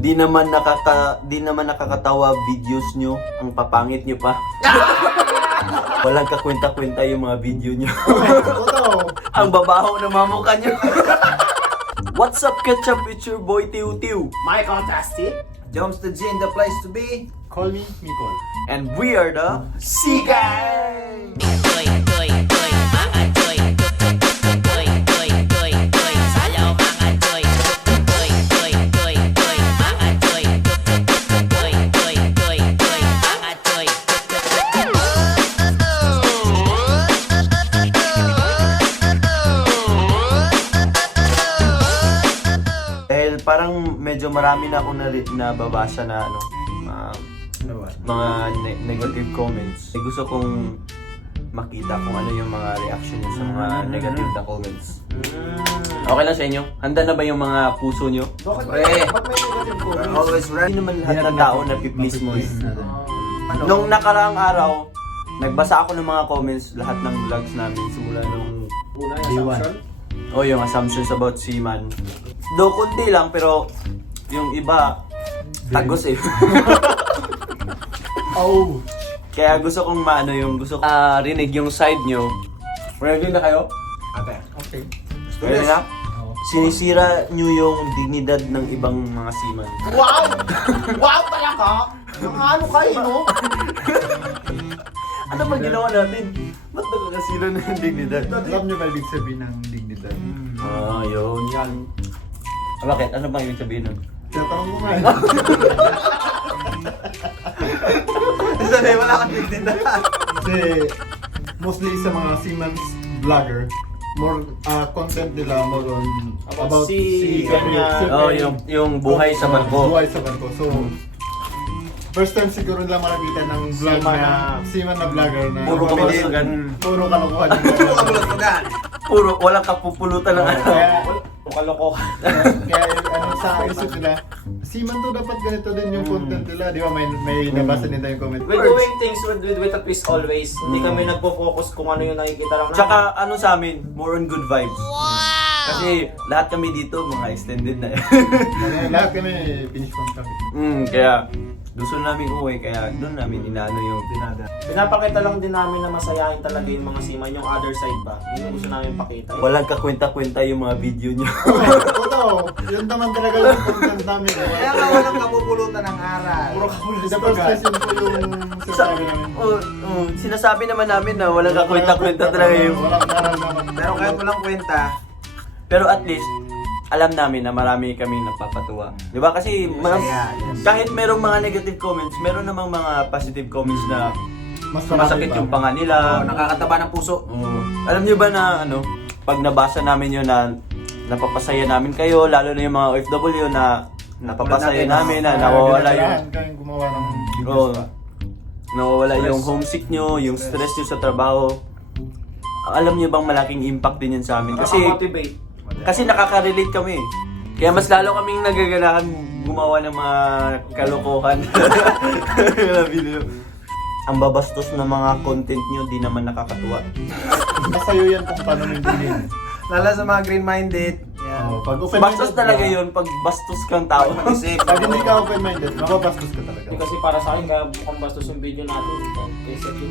Di naman nakakatawa videos nyo. Ang papangit nyo pa. Walang kakwenta-kwenta yung mga video nyo. Ang babaho na mamukha nyo. What's up, Ketchup? It's your boy, Tiu Tiu. Michael Tasty. Jones the Gin, the place to be. Call me Nicole. And we are the Sigang! Dahil parang medyo marami na akong nababasa na mga negative comments. Gusto kong makita kung ano yung mga reaction nyo sa mga negative na comments. Okay lang sa inyo? Handa na ba yung mga puso nyo? Bakit Pre. may negative comments? Always right. Hindi naman lahat ng tao na piplease mo eh. Nung nakaraang araw, nagbasa ako ng mga comments lahat ng vlogs namin simula nung Una yung assumption. yung assumptions about Seaman. Do kunti lang pero yung iba tagos eh. Oh. Kaya gusto kong gusto ko rinig yung side nyo. Ready na kayo? Okay. Ready na? Sinisira nyo yung dignidad ng ibang mga seaman. Wow! Wow talaga! Ano kayo, no? Ano ba ginawa natin? Ba't nakakasira na yung dignidad? Alam niyo ba ibig sabihin ng dignidad? Yun. Yan. Bakit? Ano bang ibig sabihin nun? Tatanong mo nga eh. Sabi, wala kang dignidad. Kasi mostly sa mga Siemens vlogger, more content nila more on About si ganyan. Yung buhay sa barko. Buhay sa barko. So, first time siguro nila makakita ng vlog Seaman na vlogger na Puro kabulugan. Puro kalokohan. Puro kabulugan. Puro, walang kapupulutan ng ano. Kalokohan. Kaya ano sa isip nila, Seaman to dapat ganito din yung content nila. Di ba may nabasa nila yung comment. We're doing things with a twist always. Hindi kami nagpo-focus kung ano yung nakikita lang namin. Tsaka ano sa amin, more on good vibes. Kasi lahat kami dito, mga extended na. Lahat kami finish contract. Kaya gusto namin uwi, kaya doon namin inaano yung Dinada. Pinapakita lang din namin na masayahin talaga yung mga seaman, yung other side ba. Yun yung gusto namin pakita. walang kakwenta-kwenta yung mga video nyo. Totoo. Yun naman talaga yung content namin. Kaya nga walang kapupulutan ng aral. Puro kabulugan Sa sa first pagkain. question po yung sinasabi namin. Sinasabi naman namin na walang kakwenta-kwenta talaga yung... Walang aral naman. Pero kahit walang kwenta, Pero at least, alam namin na marami kaming nagpapatuwa. Di ba? Kasi yes. kahit merong mga negative comments, meron namang mga positive comments na Mas masakit yung panga nila. nakakataba ng puso. Alam niyo ba na pag nabasa namin yun na napapasaya namin kayo, lalo na yung mga OFW na napapasaya namin na nawawala yung Kayong gumawa ng Oo. videos pa. nawawala yung homesick nyo, yung stress nyo sa trabaho. Alam niyo bang malaking impact din yun sa amin? Kasi nakaka-relate kami. Kaya mas lalo kaming nagaganahan gumawa ng mga kalokohan na video. Ang babastos ng mga content nyo, di naman nakakatuwa. Masayo yan kung paano yung bilhin. Lalo sa mga green-minded. Yan. Pag open-minded Bastos talaga yun pag bastos kang tao. Isip. Pag hindi ka open-minded, mababastos ka talaga. Kasi para sa akin, kaya mukhang bastos yung video natin. Kaysa yun.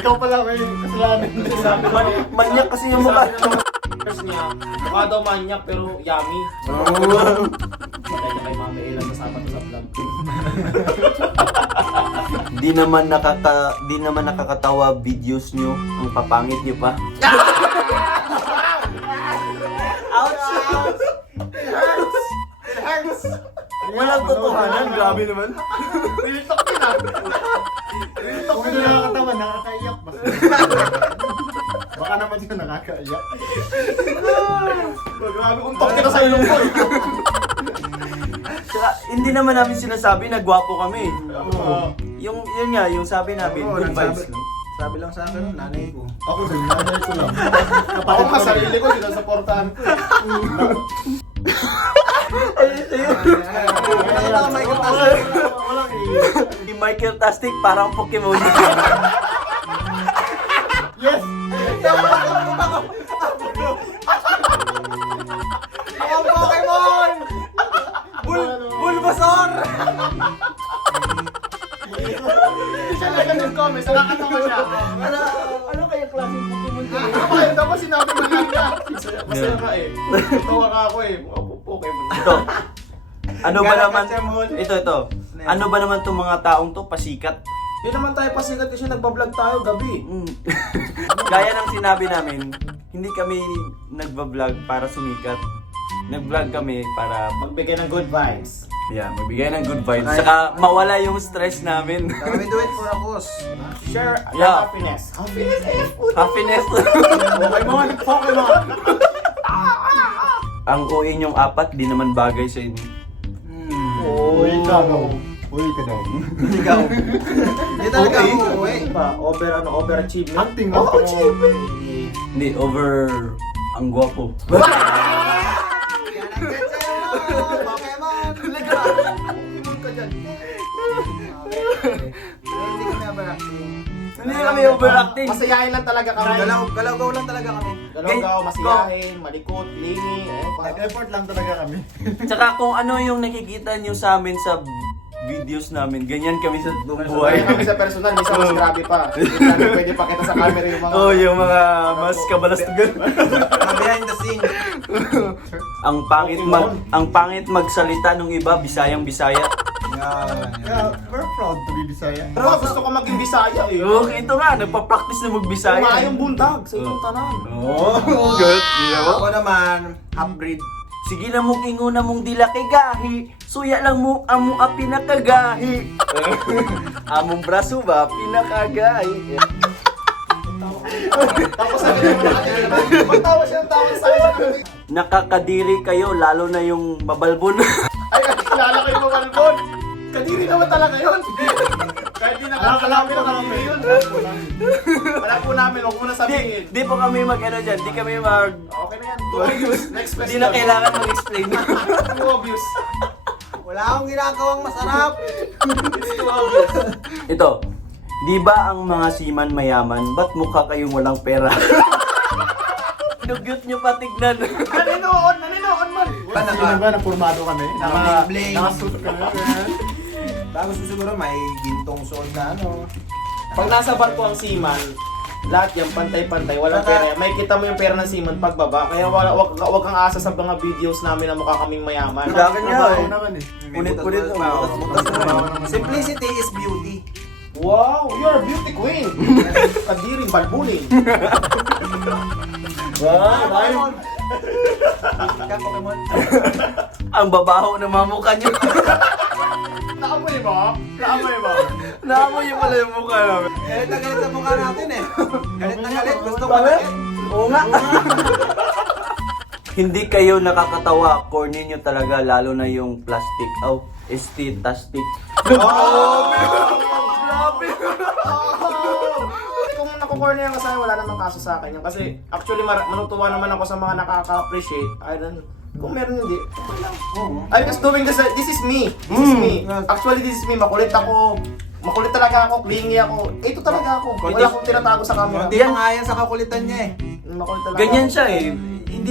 Ikaw pala may kasalanan. Sabi naman, Manyak kasi yung mukha. sabi niya, mukha daw manyak pero yummy. Kaya niya kay Mami Ella kasama to sa vlog. Di naman nakakatawa videos nyo. Ang papangit nyo pa. Ouch! It hurts. Walang totohanan. Grabe naman. Kung hindi nakakatawa, nakakaiyak. Baka naman yun nakakaiyak. Grabe, untok kita sa ilong ko. Saka, hindi naman namin sinasabi na gwapo kami. Oo. Yun nga, yung sabi namin, Oo, good vibes nagsabi- lang. Sabi lang sa akin, nanay ko. Ako din, nanay ko lang. Ako nga sarili ko, sinasuportahan ko. Wala ka may katas. Walang Si Michael Tastic, parang Pokemon. Yes! Ako ang Pokemon! Professor! Siya lang ganun comments, nakakatawa siya. Ano kaya klaseng Pokemon to? Ako kayo, tapos sinabi mo lang na. Masaya ka eh. Tawa ka ako eh. Mga Pokemon. Ito. Ano ba Gala naman? ka, Chamon. Ito. Ano ba naman itong mga taong to? Pasikat. Di naman tayo pasikat kasi nagbablog tayo gabi. Gaya ng sinabi namin, hindi kami nagbablog para sumikat. Nag-vlog kami para Magbigay ng good vibes. magbigay ng good vibes. Saka mawala yung stress namin. Kami do it for a cause. Share Yeah. happiness. Happiness eh. Happiness. Pokemon. Ang OA nyong apat, di naman bagay sa inyo. Uy, ka daw. Uy, ka daw. Ikaw. Hindi talaga ako uuwi. Overachievement. Acting Oh, lang. achievement. Hindi, over ang gwapo. Yan ang get sa'yo, Pokemon! Pokemon ka dyan. Hindi kami overacting. Hindi kami overacting. Masayahin lang talaga kami. Galaw-gaw lang talaga kami. Galaw-gaw, masiyahin, malikot, lingi. Nag-effort lang talaga kami. Tsaka kung ano yung nakikita nyo sa amin sa videos namin, ganyan kami sa buong buhay. Kaya kami sa personal, minsan mas grabe pa. Hindi namin pwede pakita sa camera yung mga... Oh, yung mga mas kabalastugan. Behind the scene. ang pangit magsalita nung iba, Bisayang-Bisaya. Yeah, we're proud to be Bisaya. Pero gusto ko maging Bisaya eh. Oh, ito nga, nagpa-practice na mag-Bisaya. Kumayong bundag sa ibang tanan. Oh, good. Ako naman, half-breed. Sige na mo inguna mong dila kay gahi. Suya lang mo amo a pinakagahi. Among braso ba pinakagahi. Tapos sabi niya, magtawa siya ng tawa sa akin. Nakakadiri kayo lalo na yung mabalbon. Ay, kilala ko yung mamalbon. Kadiri naman talaga yun. Kahit di nakakalamin na kami yun. Wala po namin, huwag mo na sabihin. Di po kami mag-ano dyan, di kami mag... Okay na yan, too obvious. Next question. Di na kailangan mag-explain. Too obvious. Wala akong ginagawang masarap. It's too obvious. Ito, di ba ang mga seaman mayaman, ba't mukha kayong walang pera? Dugyot nyo pa tignan. Naninoon man. Hindi ba napurmado kami? Naka-bling-bling. Nakasuot kami. Tapos siguro may gintong suot na ano. Pag nasa barko ang seaman, lahat yan pantay-pantay, walang pera. May kita mo yung pera ng seaman pagbaba. Kaya wag kang asa sa mga videos namin na mukha kaming mayaman. Wala ka niya eh. naman eh. Punit-punit mo. Simplicity is beauty. Wow, you're a beauty queen. Kadiring balbuling. Pokemon. Ka Pokemon. Ang babaho ng mga mukha nyo. Naamoy mo? Naamoy mo? Naamoy yung pala yung mukha namin. Galit na galit sa mukha natin eh. Galit na galit. Gusto ko na Oo nga. Hindi kayo nakakatawa. Corny nyo talaga, lalo na yung plastic. Oh, esti-tastic. Grabe! Kung nakukorny ang kasama, wala namang kaso sa akin yan. Kasi actually, manutuwa naman ako sa mga nakaka-appreciate. I don't know. Kung meron hindi, okay lang. I'm just doing this. This is me. This is me. Actually, this is me. Makulit ako. Makulit talaga ako. Clingy ako. Ito talaga ako. Wala akong tinatago sa camera. Hindi pa nga yan sa kakulitan niya eh. Makulit talaga Ganyan ako. siya eh. Hindi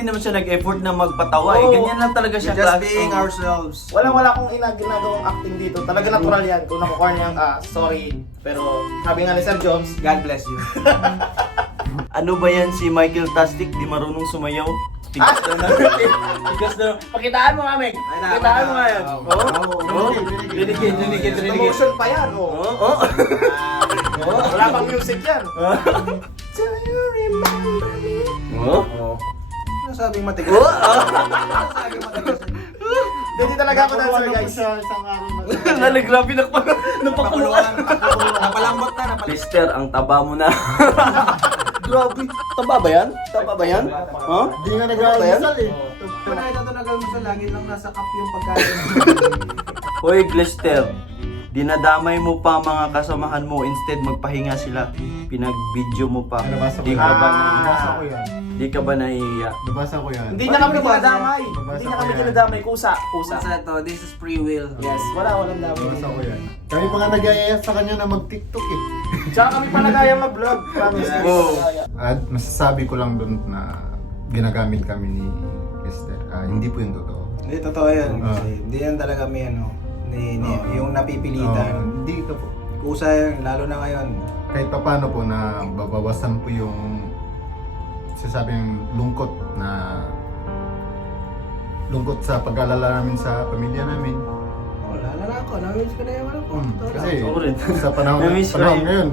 naman siya nag-effort na magpatawa eh. Oo. Ganyan lang talaga siya. We're just class. being Oo. ourselves. Wala akong ginagawang acting dito. Talaga natural yan. Kung nakukorny ang sorry. Pero sabi nga ni Sir Jones, God bless you. Ano ba yan si Michael Tastic? Di marunong sumayaw? Tigas na Tigas na. Pakitaan mo nga, Meg. Pakitaan mo nga yan. Oh. Dinikit. emotion pa yan. Oh. Oh. Wala pang music yan. Do you remember me? Oh. Ano sabing matigas? Oh. Ano sabing matigas? Hindi talaga ako dancer, Ano po guys. siya isang araw na. Nalagrabe na pa. Napakuluan. Napalambot na. Mister, ang taba mo na. Grabe. Taba ba yan? Taba ba yan? Huh? Di nga nag-aalmusal eh. Kung nakita ito nagal mo sa langit lang nasa cup yung pagkain. Hoy, Glester. Dinadamay mo pa mga kasamahan mo. Instead, magpahinga sila. Pinag-video mo pa. Nabasa ko Di yan. ka ba Nabasa ko yan. Di ka ba nahihiya? Nabasa ko yan. Hindi niya kami dinadamay. Babasa Hindi niya ko kami yan. dinadamay. Kusa. Sa ito, this is free will. Yes, walang damay. Nabasa ko yan. Kami pa nga nag-iaya sa kanya na mag-tiktok eh. Tsaka kami pa nagaya mag-vlog. Promise. Oo. At masasabi ko lang doon na ginagamit kami ni Esther. Hindi po yung totoo. Hindi, totoo yan. Ah. Kasi hindi yan talaga may yung napipilitan. Hindi ito po. Kusa yan, lalo na ngayon. Kahit pa paano po na babawasan po yung sasabing lungkot sa pag-alala namin sa pamilya namin. Wala na ako, namiss ko na yung ano ko. Kasi Ako rin. sa panahon Namiss ko rin. ngayon,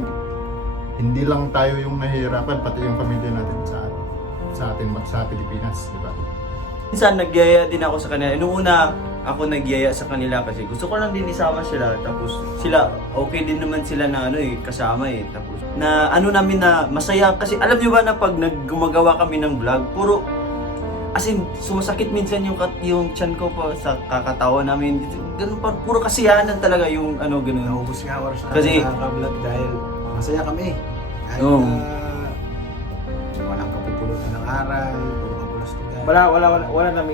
hindi lang tayo yung nahihirapan, pati yung pamilya natin sa Pilipinas, di ba? Minsan nagyaya din ako sa kanila. Noong una, ako nagyaya sa kanila kasi gusto ko lang din isama sila. Tapos sila, okay din naman sila na kasama eh. Tapos na ano namin na masaya. Kasi alam niyo ba na pag gumagawa kami ng vlog, puro, as in, sumasakit minsan yung tiyan ko pa sa kakatawa namin. Ganun pa, puro kasiyahan talaga yung ganun. Naubos nga oras na Kasi- nakaka-vlog dahil masaya kami. Kahit Oo. walang kapupulutan ng aral, puro kapulastugan.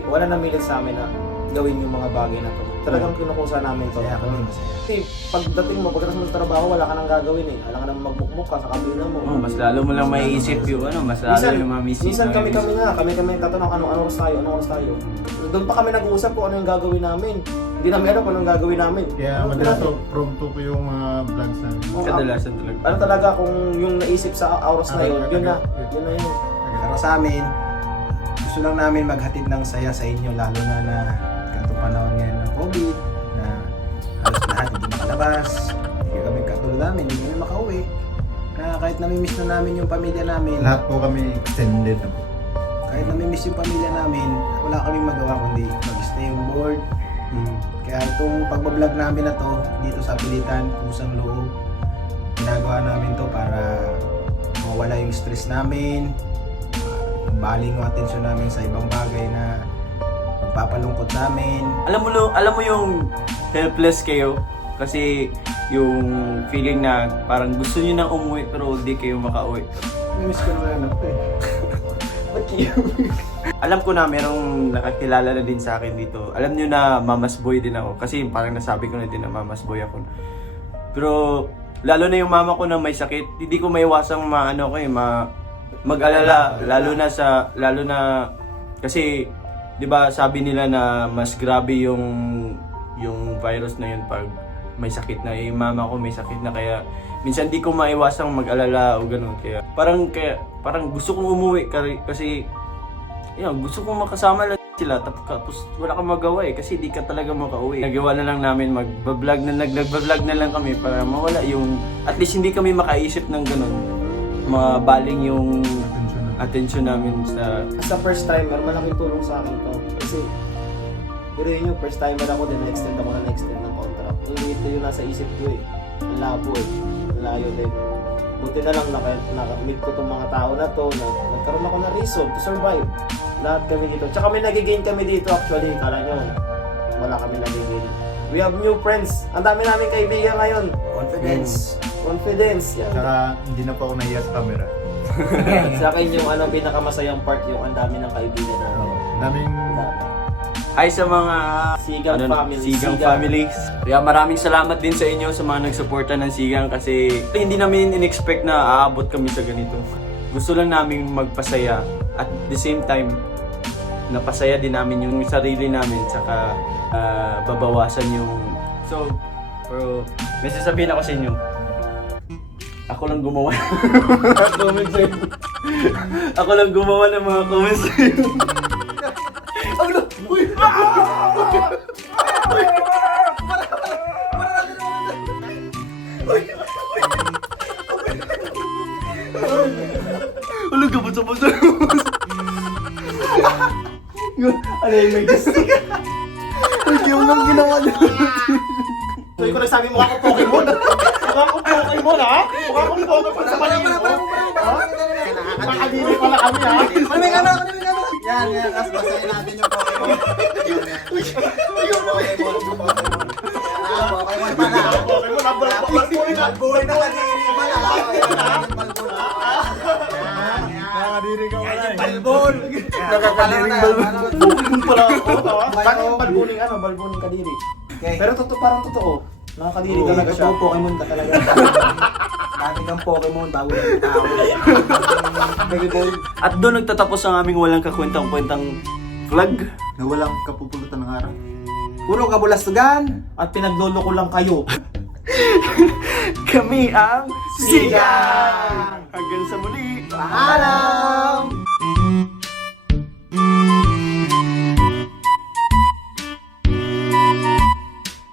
Wala na milit sa amin na gawin yung mga bagay na to. Talagang kinukusa namin to. Masaya kami, masaya. Kasi pagdating mo, pagdating mo sa trabaho, wala ka nang gagawin eh. Wala ka nang magbukmuk ka sa kabila mo. Oh, mas lalo mo lang maiisip yung mas lalo yung mamiss. minsan kami tatanong anong oras tayo. Doon pa kami nag-uusap kung ano yung gagawin namin. Hindi namin alam kung anong gagawin namin. Kaya Ano madalas natin? prompto ko yung mga vlogs namin. Kadalasan talaga. Ano talaga kung yung naisip sa oras na yun, yun na yun. Pero sa amin, gusto lang namin maghatid ng saya sa inyo, lalo na ganito panahon ngayon ng COVID, na halos lahat hindi makalabas, hindi kami katulad namin, hindi kami makauwi. Kaya kahit namimiss na namin yung pamilya namin, Lahat po kami extended na po. kahit namimiss yung pamilya namin, wala kaming magawa kundi mag-stay on board. Kaya itong pagbablog namin na to, dito sa Pilitan, kusang loob, ginagawa namin to para mawala yung stress namin, baling yung atensyon namin sa ibang bagay na magpapalungkot namin. Alam mo yung helpless kayo kasi yung feeling na parang gusto niyo nang umuwi pero hindi kayo makauwi. Namimiss ko naman anak ko eh. Alam ko na merong nakakilala na din sa akin dito. Alam niyo na mamas boy din ako kasi parang nasabi ko na din na mamas boy ako. Pero lalo na yung mama ko na may sakit, hindi ko maiwasang mag-alala lalo na kasi 'di ba sabi nila na mas grabe yung virus na yun pag may sakit na. Yung mama ko may sakit na kaya minsan di ko maiwasang mag-alala o gano'n. Kaya parang gusto kong umuwi kasi gusto kong makasama lang sila tapos wala kang magawa kasi di ka talaga makauwi. Nagawa na lang namin nagba-vlog na lang kami para mawala yung at least hindi kami makaisip ng gano'n. Mabaling yung attention namin sa As a first timer, malaking tulong sa akin to. Kasi, yun yung first timer ako, din na-extend ng contract. Ito yung nasa isip ko eh. Ang labo eh. Ang layo din. Buti na lang nakamit ko itong mga tao na to, na nagkaroon ako ng reason to survive. Lahat kami dito. Tsaka may nagigain kami dito actually. Kala nyo, wala kami nagigain. We have new friends. Ang dami namin kaibigan ngayon. Confidence. Yan. Saka hindi na po ako nahiya sa camera. Sa akin yung pinakamasayang part yung ang dami ng kaibigan namin. Daming Ang dami. Hi sa mga Sigang family. Sigang families. Kaya maraming salamat din sa inyo sa mga nagsuporta ng Sigang kasi hindi namin in-expect na aabot kami sa ganito. Gusto lang namin magpasaya at the same time napasaya din namin yung sarili namin saka babawasan yung pero may sasabihin ako sa inyo. Ako lang gumawa ng mga comments sa inyo. Ako lang gumawa ng mga comments sa inyo. Ano ka basa-basa? Ano yung may gusto? Yung lang ginawa niya. So, ikaw nagsabi mukha kong Pokemon? Mukha kong Pokemon, ha? Mukha kong Pokemon sa paligid mo? Nakakadiri pala kami, ha? Yan, tapos basahin natin yung Pokemon. Pokemon pala. Pokemon, ang balbunin na. Buhay na kadiri pala. nakakadiri ka wala eh. Balbon. Nakakadiring balbon. Pokemon pala ako, ha? Paano yung balbuning, balbuning kadiri? Okay. Pero parang totoo. Nakakadiri talaga siya. Pokemon ka talaga. Dati kang Pokemon, bago ng tao. At doon nagtatapos ang aming walang kakwentang-kwentang vlog. na walang kapupulutan ng araw. Puro kabulastugan. At pinaglolo ko lang kayo. Kami ang Sigang! Hanggang sa muli! Paalam!